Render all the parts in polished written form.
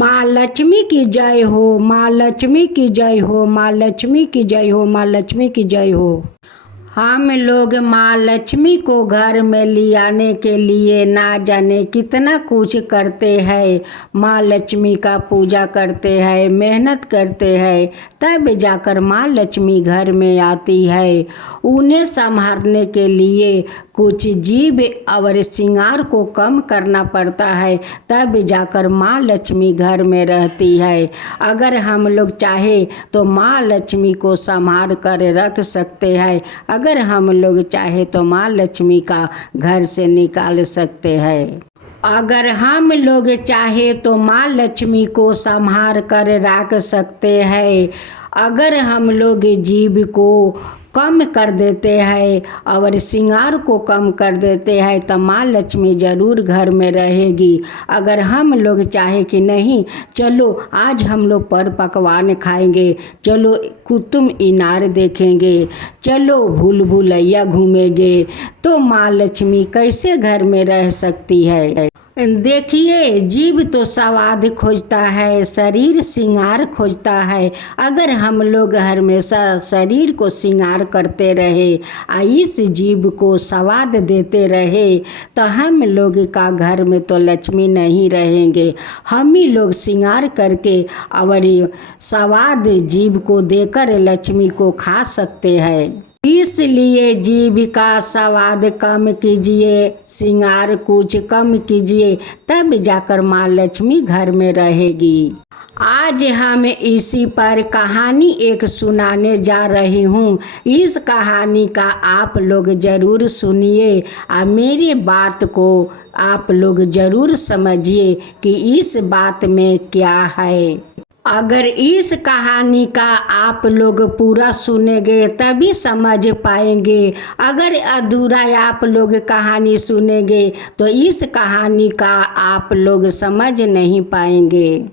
माँ लक्ष्मी की जय हो, माँ लक्ष्मी की जय हो, माँ लक्ष्मी की जय हो, माँ लक्ष्मी की जय हो। हम लोग माँ लक्ष्मी को घर में ले आने के लिए ना जाने कितना कुछ करते हैं। माँ लक्ष्मी का पूजा करते हैं, मेहनत करते हैं, तब जाकर माँ लक्ष्मी घर में आती है। उन्हें संभालने के लिए कुछ जीव और श्रृंगार को कम करना पड़ता है, तब जाकर माँ लक्ष्मी घर में रहती है। अगर हम लोग चाहे तो माँ लक्ष्मी को संभाल कर रख सकते हैं। अगर हम लोग चाहे तो माँ लक्ष्मी का घर से निकाल सकते हैं। अगर हम लोग चाहे तो माँ लक्ष्मी को संभाल कर रख सकते हैं। अगर हम लोग जीव को कम कर देते हैं और श्रृंगार को कम कर देते हैं तो माँ लक्ष्मी ज़रूर घर में रहेगी। अगर हम लोग चाहे कि नहीं, चलो आज हम लोग पर पकवान खाएंगे, चलो कुतुब मीनार देखेंगे, चलो भूल भुलैया घूमेंगे, तो माँ लक्ष्मी कैसे घर में रह सकती है। देखिए, जीव तो स्वाद खोजता है, शरीर श्रृंगार खोजता है। अगर हम लोग हमेशा शरीर को श्रृंगार करते रहे, इस जीव को स्वाद देते रहे, तो हम लोग का घर में तो लक्ष्मी नहीं रहेंगे। हम ही लोग श्रृंगार करके और स्वाद जीव को देकर लक्ष्मी को खा सकते हैं। इसलिए जीव का स्वाद कम कीजिए, श्रृंगार कुछ कम कीजिए, तब जाकर माँ लक्ष्मी घर में रहेगी। आज हम इसी पर कहानी एक सुनाने जा रही हूँ। इस कहानी का आप लोग ज़रूर सुनिए और मेरी बात को आप लोग ज़रूर समझिए कि इस बात में क्या है। अगर इस कहानी का आप लोग पूरा सुनेंगे तभी समझ पाएंगे। अगर अधूरा आप लोग कहानी सुनेंगे तो इस कहानी का आप लोग समझ नहीं पाएंगे।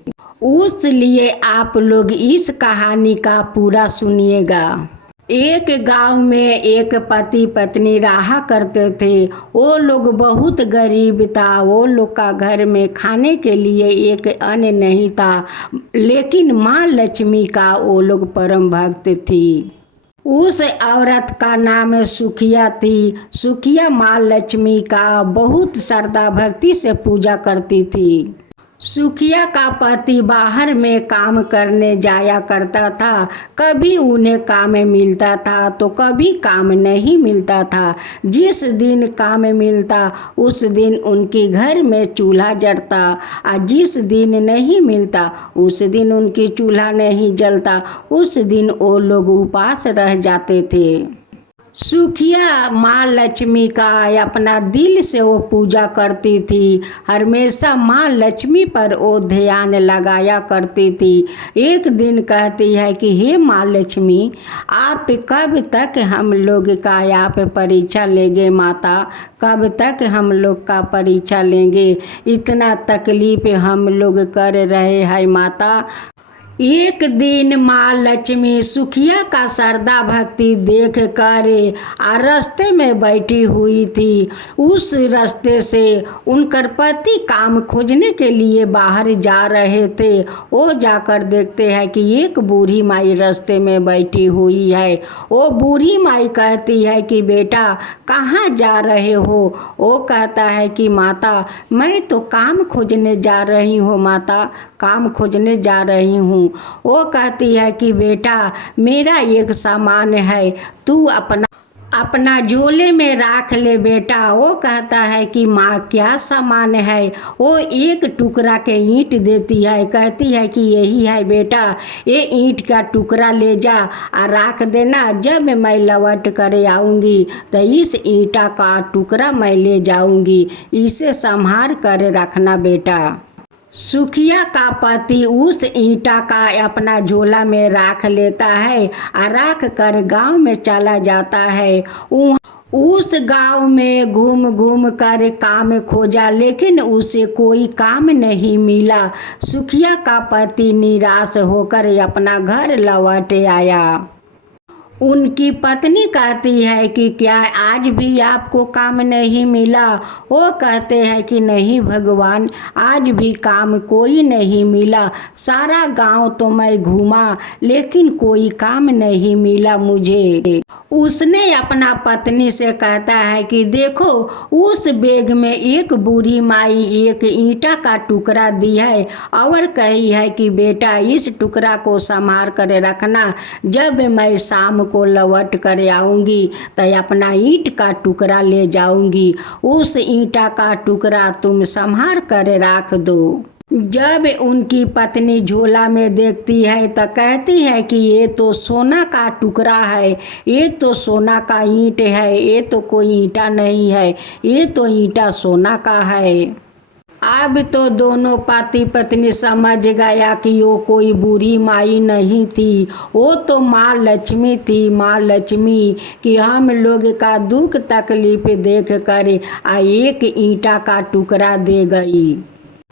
उसलिए आप लोग इस कहानी का पूरा सुनिएगा। एक गांव में एक पति पत्नी रहा करते थे। वो लोग बहुत गरीब था। वो लोग का घर में खाने के लिए एक अन्न नहीं था, लेकिन माँ लक्ष्मी का वो लोग परम भक्त थी। उस औरत का नाम सुखिया थी। सुखिया माँ लक्ष्मी का बहुत श्रद्धा भक्ति से पूजा करती थी। सुखिया का पति बाहर में काम करने जाया करता था। कभी उन्हें काम मिलता था तो कभी काम नहीं मिलता था। जिस दिन काम मिलता उस दिन उनके घर में चूल्हा जलता, और जिस दिन नहीं मिलता उस दिन उनकी चूल्हा नहीं जलता। उस दिन वो लोग उपवास रह जाते थे। सुखिया माँ लक्ष्मी का अपना दिल से वो पूजा करती थी। हमेशा माँ लक्ष्मी पर वो ध्यान लगाया करती थी। एक दिन कहती है कि हे माँ लक्ष्मी, आप कब तक हम लोग का आप परीक्षा लेंगे माता, कब तक हम लोग का परीक्षा लेंगे, इतना तकलीफ हम लोग कर रहे हैं माता। एक दिन माँ लक्ष्मी सुखिया का श्रद्धा भक्ति देख कर रास्ते में बैठी हुई थी। उस रास्ते से उनकर पति काम खोजने के लिए बाहर जा रहे थे। वो जाकर देखते हैं कि एक बूढ़ी माई रास्ते में बैठी हुई है। वो बूढ़ी माई कहती है कि बेटा कहाँ जा रहे हो। वो कहता है कि माता मैं तो काम खोजने जा रही हूँ माता, काम खोजने जा रही हूँ। वो कहती है कि बेटा मेरा एक सामान है, तू अपना झोले में रख ले बेटा। वो कहता है कि माँ क्या सामान है। वो एक टुकड़ा के ईंट देती है, कहती है कि यही है बेटा, ये ईंट का टुकड़ा ले जा और रख देना। जब मैं लौट कर आऊँगी तो इस ईंटा का टुकड़ा मैं ले जाऊँगी, इसे संभाल कर रखना बेटा। सुखिया का पति उस ईंटा का अपना झोला में रख लेता है और रख कर गांव में चला जाता है। उस गांव में घूम घूम कर काम खोजा, लेकिन उसे कोई काम नहीं मिला। सुखिया का पति निराश होकर अपना घर लौट आया। उनकी पत्नी कहती है कि क्या आज भी आपको काम नहीं मिला। वो कहते हैं कि नहीं भगवान, आज भी काम कोई नहीं मिला। सारा गांव तो मैं घूमा लेकिन कोई काम नहीं मिला मुझे। उसने अपना पत्नी से कहता है कि देखो, उस बैग में एक बूढ़ी माई एक ईंटा का टुकड़ा दी है और कही है कि बेटा इस टुकड़ा को संभाल कर रखना, जब मैं शाम को लौट कर आऊँगी तो अपना ईंट का टुकड़ा ले जाऊँगी। उस ईंटा का टुकड़ा तुम संभाल कर रख दो। जब उनकी पत्नी झोला में देखती है तो कहती है कि ये तो सोना का टुकड़ा है, ये तो सोना का ईंट है, ये तो कोई ईंटा नहीं है, ये तो ईंटा सोना का है। अब तो दोनों पति पत्नी समझ गया कि वो कोई बुरी माई नहीं थी, वो तो माँ लक्ष्मी थी। माँ लक्ष्मी कि हम लोग का दुख तकलीफ देख कर एक ईंटा का टुकड़ा दे गई।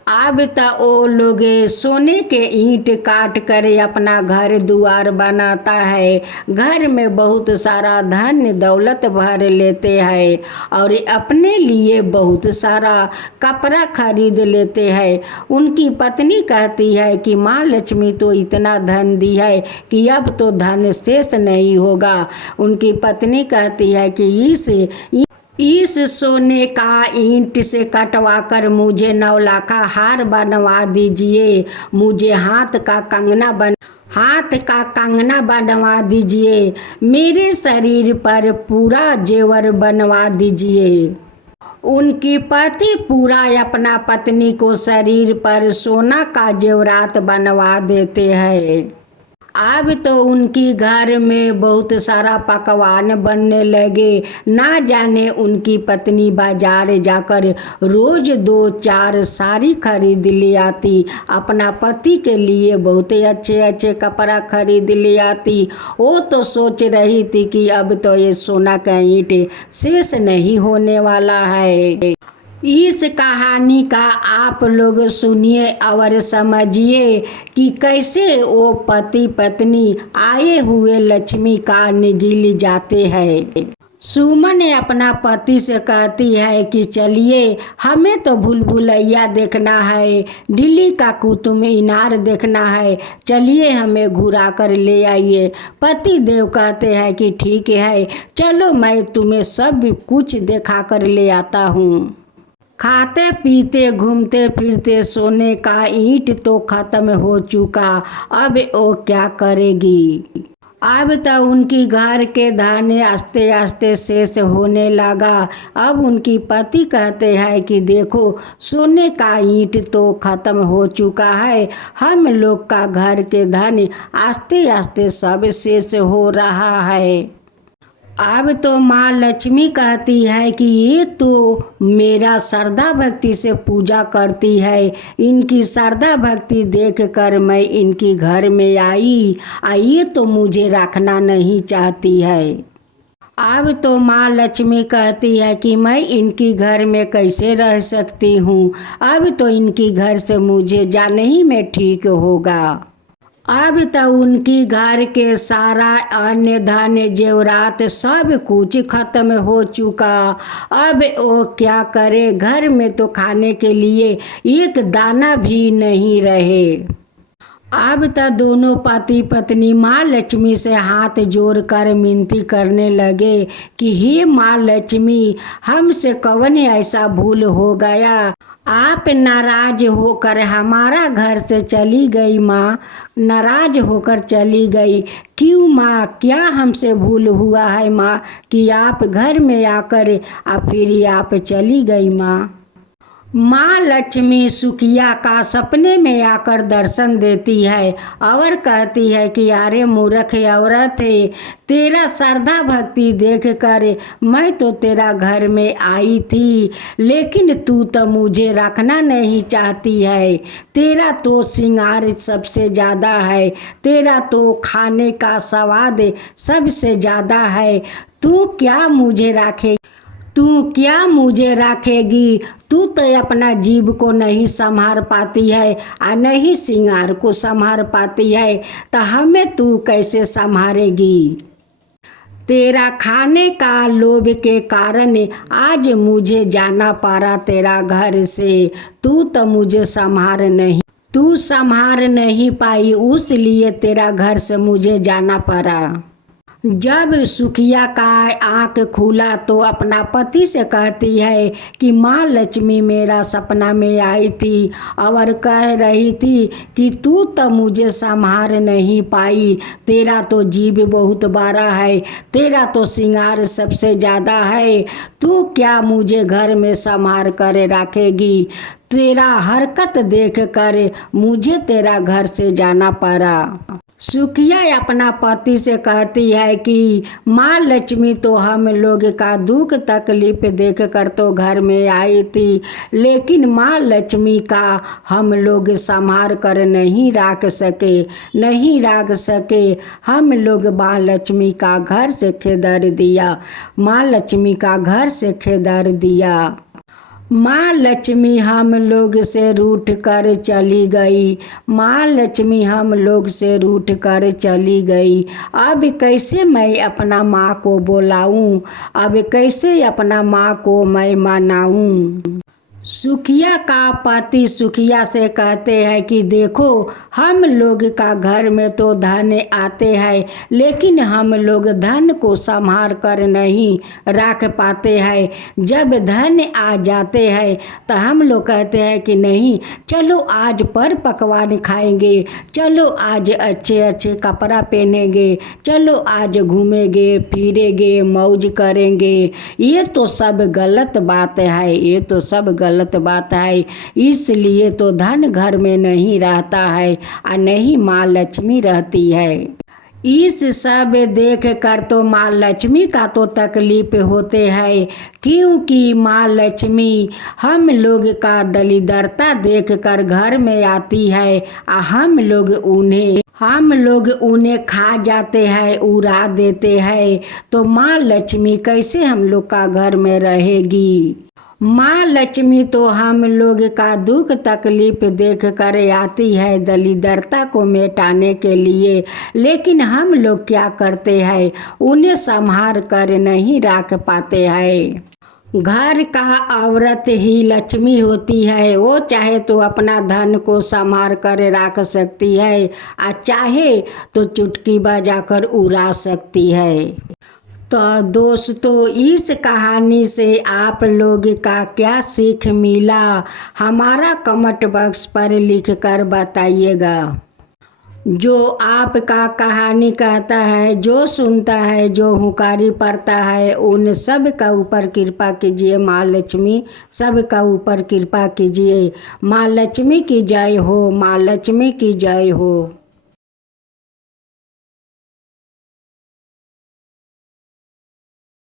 अब तो वो लोग सोने के ईंट काट कर अपना घर द्वार बनाता है, घर में बहुत सारा धन दौलत भर लेते हैं और अपने लिए बहुत सारा कपड़ा खरीद लेते हैं। उनकी पत्नी कहती है कि माँ लक्ष्मी तो इतना धन दी है कि अब तो धन शेष नहीं होगा। उनकी पत्नी कहती है कि इस सोने का ईंट से कटवा कर मुझे 9 लाख हार बनवा दीजिए, मुझे हाथ का कंगना बनवा दीजिए, मेरे शरीर पर पूरा जेवर बनवा दीजिए। उनकी पति पूरा अपना पत्नी को शरीर पर सोना का जेवरात बनवा देते हैं। अब तो उनकी घर में बहुत सारा पकवान बनने लगे। ना जाने उनकी पत्नी बाजार जाकर रोज 2-4 साड़ी खरीद ले आती, अपना पति के लिए बहुत अच्छे अच्छे कपड़ा खरीद ले आती। वो तो सोच रही थी कि अब तो ये सोना का ईंट शेष नहीं होने वाला है। इस कहानी का आप लोग सुनिए और समझिए कि कैसे वो पति पत्नी आए हुए लक्ष्मी का निगिल जाते हैं। सुमन अपना पति से कहती है कि चलिए, हमें तो भूल भुलैया देखना है, दिल्ली का कुतुब मीनार देखना है, चलिए हमें घुरा कर ले आइए। पति देव कहते हैं कि ठीक है, चलो मैं तुम्हें सब कुछ दिखा कर ले आता हूँ। खाते पीते घूमते फिरते सोने का ईंट तो खत्म हो चुका, अब वो क्या करेगी। अब तो उनकी घर के धाने आस्ते आस्ते शेष होने लगा। अब उनकी पति कहते हैं कि देखो, सोने का ईंट तो खत्म हो चुका है, हम लोग का घर के धन आस्ते आस्ते सब शेष हो रहा है। अब तो माँ लक्ष्मी कहती है कि ये तो मेरा श्रद्धा भक्ति से पूजा करती है, इनकी श्रद्धा भक्ति देखकर मैं इनकी घर में आई, ये तो मुझे रखना नहीं चाहती है। अब तो माँ लक्ष्मी कहती है कि मैं इनकी घर में कैसे रह सकती हूँ, अब तो इनकी घर से मुझे जाने ही में ठीक होगा। अब तो उनकी घर के सारा अन्य धन जेवरात सब कुछ खत्म हो चुका। अब वो क्या करे, घर में तो खाने के लिए एक दाना भी नहीं रहे। अब तो दोनों पति पत्नी माँ लक्ष्मी से हाथ जोड़कर विनती करने लगे कि हे माँ लक्ष्मी, हमसे कौन ऐसा भूल हो गया, आप नाराज होकर हमारा घर से चली गई। माँ नाराज होकर चली गई, क्यों माँ, क्या हमसे भूल हुआ है माँ कि आप घर में आकर फिर आप चली गई। माँ लक्ष्मी सुखिया का सपने में आकर दर्शन देती है और कहती है कि अरे मूर्ख औरत है, तेरा श्रद्धा भक्ति देखकर मैं तो तेरा घर में आई थी, लेकिन तू तो मुझे रखना नहीं चाहती है। तेरा तो श्रृंगार सबसे ज़्यादा है, तेरा तो खाने का स्वाद सबसे ज़्यादा है, तू क्या मुझे रखेगी। तू तो अपना जीव को नहीं संभाल पाती है और नहीं श्रृंगार को संभाल पाती है, तो हमें तू कैसे संभालेगी। तेरा खाने का लोभ के कारण आज मुझे जाना पड़ा तेरा घर से। तू तो मुझे संभाल नहीं पाई, उसलिए तेरा घर से मुझे जाना पड़ा। जब सुखिया का आँख खुला तो अपना पति से कहती है कि माँ लक्ष्मी मेरा सपना में आई थी और कह रही थी कि तू तो मुझे संभाल नहीं पाई, तेरा तो जीभ बहुत बड़ा है, तेरा तो श्रृंगार सबसे ज़्यादा है, तू क्या मुझे घर में संभाल कर रखेगी। तेरा हरकत देख कर मुझे तेरा घर से जाना पड़ा। सुखिया अपना पति से कहती है कि माँ लक्ष्मी तो हम लोग का दुख तकलीफ देख कर तो घर में आई थी, लेकिन माँ लक्ष्मी का हम लोग संभाल कर नहीं रख सके। हम लोग माँ लक्ष्मी का घर से खेदर दिया। माँ लक्ष्मी हम लोग से रूठ कर चली गई। अब कैसे मैं अपना माँ को बुलाऊं, अब कैसे अपना माँ को मैं मनाऊं। सुखिया का पति सुखिया से कहते हैं कि देखो, हम लोग का घर में तो धन आते हैं, लेकिन हम लोग धन को संभाल कर नहीं रख पाते हैं। जब धन आ जाते हैं तो हम लोग कहते हैं कि नहीं, चलो आज पर पकवान खाएंगे, चलो आज अच्छे अच्छे कपड़ा पहनेंगे, चलो आज घूमेंगे फिरेंगे मौज करेंगे। ये तो सब गलत बात है, इसलिए तो धन घर में नहीं रहता है और नहीं माँ लक्ष्मी रहती है। इस सब देख कर तो माँ लक्ष्मी का तो तकलीफ होते हैं, क्योंकि माँ लक्ष्मी हम लोग का दरिद्रता देख कर घर में आती है और हम लोग उन्हें खा जाते हैं, उड़ा देते हैं। तो माँ लक्ष्मी कैसे हम लोग का घर में रहेगी। माँ लक्ष्मी तो हम लोग का दुख तकलीफ देख कर आती है दरिद्रता को मिटाने के लिए, लेकिन हम लोग क्या करते हैं, उन्हें संभाल कर नहीं रख पाते हैं। घर का औरत ही लक्ष्मी होती है, वो चाहे तो अपना धन को संभाल कर रख सकती है और चाहे तो चुटकी बजाकर उड़ा सकती है। तो दोस्तों, इस कहानी से आप लोग का क्या सीख मिला, हमारा कमेंट बॉक्स पर लिख कर बताइएगा। जो आपका कहानी कहता है, जो सुनता है, जो हुंकारी पड़ता है, उन सब का ऊपर कृपा कीजिए। माँ लक्ष्मी सब का ऊपर कृपा कीजिए। माँ लक्ष्मी की जय हो, माँ लक्ष्मी की जय हो।